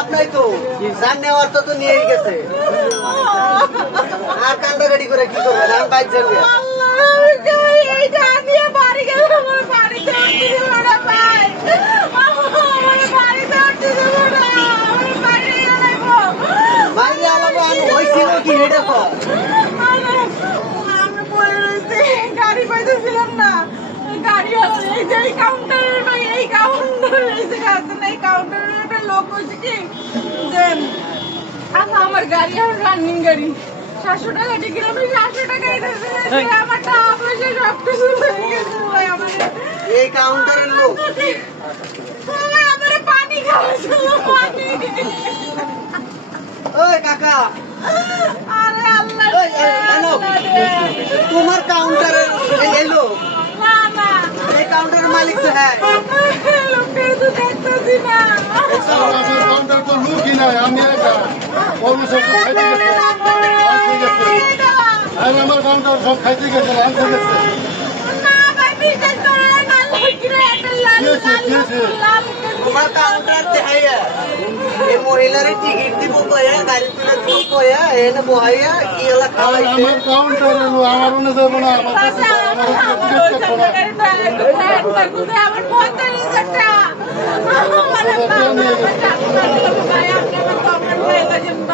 লাভ নাই তো। জান নেওয়ার তো তো গেছে। আর কান্দা গাড়ি করে কি করবে? আমি বাইক যাবে আল্লাহ, এইটা নিয়ে বাড়ি গেলে আমার বাড়িতে উঠতে দেবো না ভাই। আমার বাড়িতে উঠতে দেবো না। আমার বাইরে গেলে গো। বাইরে আলাদা আমি হয়েছিল কি হেডে কর আরে, আমি পড়ে রয়েছি, গাড়ি পাইতেছিলাম না গাড়ি আছে এই যে এই কাউন্টারের ভাই এই কাউন্টারের এই যে আছে না এই কাউন্টারের একটা কি যে আমার গাড়ি আর রানিং গাড়ি। সাতশো টাকা টিকিট আমি সাতশো টাকাই আমার টাকা পয়সা সব কিছু হয়ে গেছে ভাই আমার এই কাউন্টারের লোক। ভাই, আমার পানি খাওয়াছিল পানি ওই কাকা। আরে আল্লাহ ওই, এই, জানো, তোমার এই লোক। না না। এই কাউন্টারের মালিক তো হ্যাঁ। লোকের তো আমার কাউন্টার কর্মসব খাইতে গেছে সব খাইতে গেছে তোমার কাউন্টার দেখাইয়া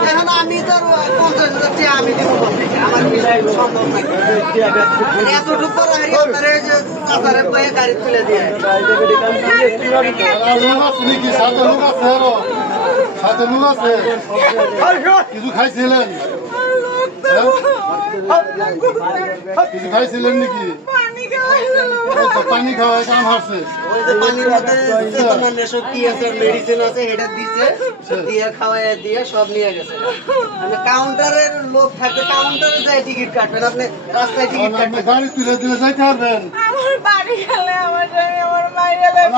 এখন আমি তো পঞ্চাশ হাজার টাকা আমি দিব? আমার বিষয় সম্ভব মানে এতটুকু করা হয়ে গেল তারে যে কাতারে বয়ে গাড়ি তুলে দিয়ে আর লোক আছে নাকি সাথে লোক আছে। সাথে লোক আছে কিছু খাইছিলেন? সব নিয়ে গেছে মানে কাউন্টারের লোক কাউন্টারে যায় টিকিট কাটবেন আপনি টিকিট তুলে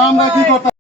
আমার কি করতে